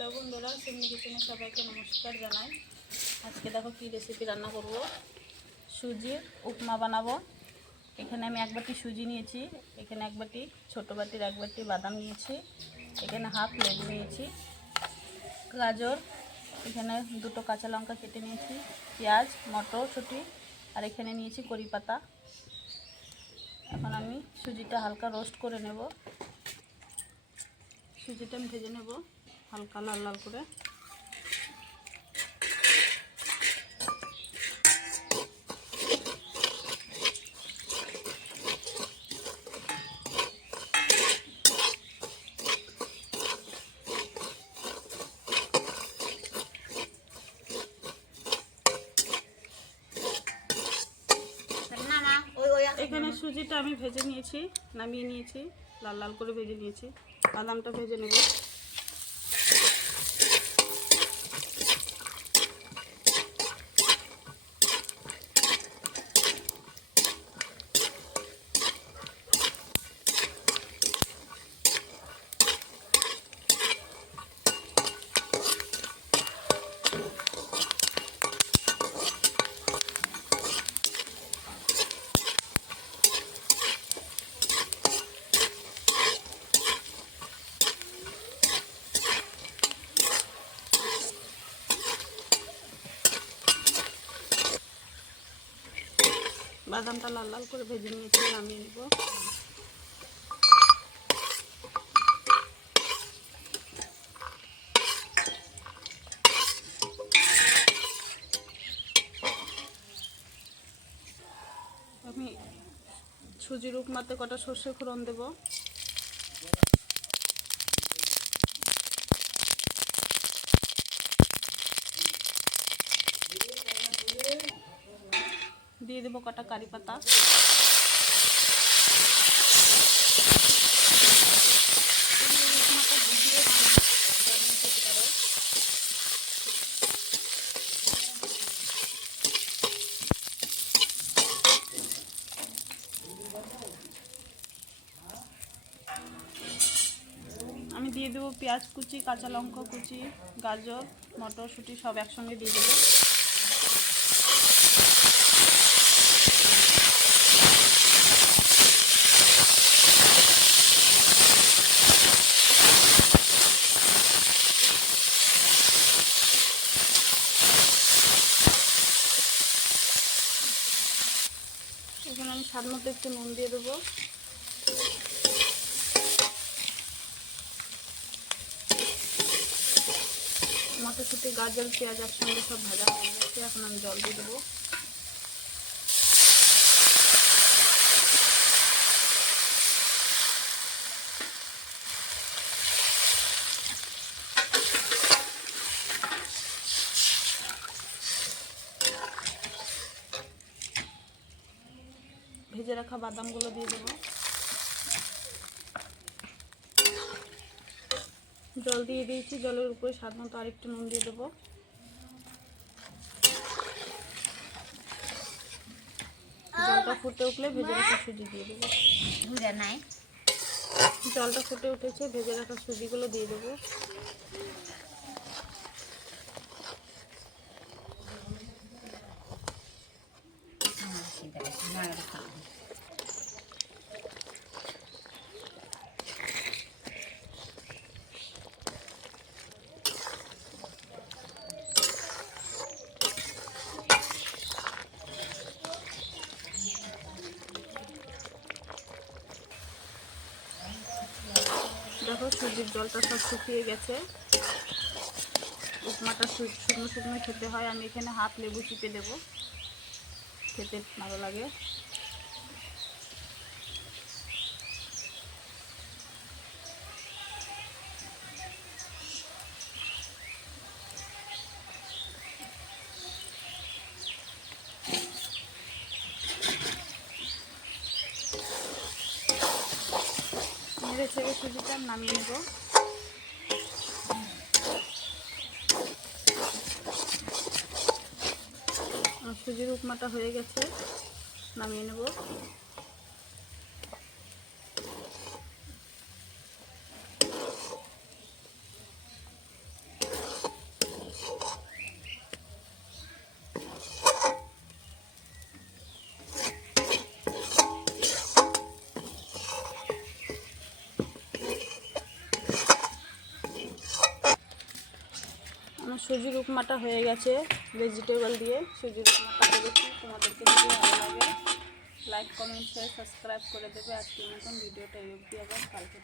Hello সিমনি কিচেনে সবাইকে নমস্কার জানাই। আজকে দেখো কি রেসিপি রান্না করব। সুজির উপমা বানাবো। এখানে আমি এক বাটি সুজি নিয়েছি, এখানে এক বাটি ছোটো বাটির এক বাটি বাদাম নিয়েছি, এখানে হাফ লেবু নিয়েছি, গাজর, এখানে দুটো কাঁচা লঙ্কা কেটে নিয়েছি, পেঁয়াজ, মটরশুঁটি, আর এখানে নিয়েছি করি পাতা। এখন আমি সুজিটা হালকা রোস্ট করে নেব। সুজিটা আমি ভেজে নেব। হালকা লাল লাল করে। এখানে সুজিটা আমি ভেজে নিয়েছি, নামিয়ে নিয়েছি, লাল লাল করে ভেজে নিয়েছি। বাদামটা ভেজে নেব। বাদামটা লাল লাল করে ভেজে নিয়েছি, নামিয়ে নেব। আমি সুজির উপমাতে কটা সর্ষে ফোড়ন দেবো। দিয়ে দেবো কটা কারি পাতা। আমি দিয়ে দেবো পেঁয়াজ কুচি, কাঁচা লঙ্কা কুচি, গাজর, মটরশুঁটি সব একসঙ্গে দিয়ে দেবো এখানে আমি স্বাদ মতো একটু নুন দিয়ে দেবো। মটরশুঁটি, গাজর, পেঁয়াজ একসঙ্গে সব ভাজা হয়ে গেছে, এখন আমি জল দিয়ে দেবো। ভেজে রাখা বাদামগুলো দিয়ে দেবো। জল দিয়ে দিয়েছি জলের উপরে স্বাদ মতো আরেকটু নুন দিয়ে দেবো। জলটা ফুটে উঠলে ভেজে রাখা সুজি দিয়ে দেবো। নাই? জলটা ফুটে উঠেছে ভেজে রাখা সুজিগুলো দিয়ে দেবো। দেখো, সুজির জলটা সব শুকিয়ে গেছে। উপমাটা শুকনো শুকনো খেতে হয়। আমি এখানে হাফ লেবু চিপে দেবো। খেতে ভালো লাগে। নেড়ে ছেড়ে সুজিটা নামিয়ে নেব। সুজির উপমাটা হয়ে গেছে নামিয়ে নেব। সুজির উপমাটা হয়ে গেছে ভেজিটেবল দিয়ে। সুজির উপমাটা করেছি। তোমাদেরকে যদি ভালো লাগে লাইক কমেন্ট শেয়ার সাবস্ক্রাইব করে দেবে। আজকের মতন ভিডিওটা এই অবধি আবার কালকে।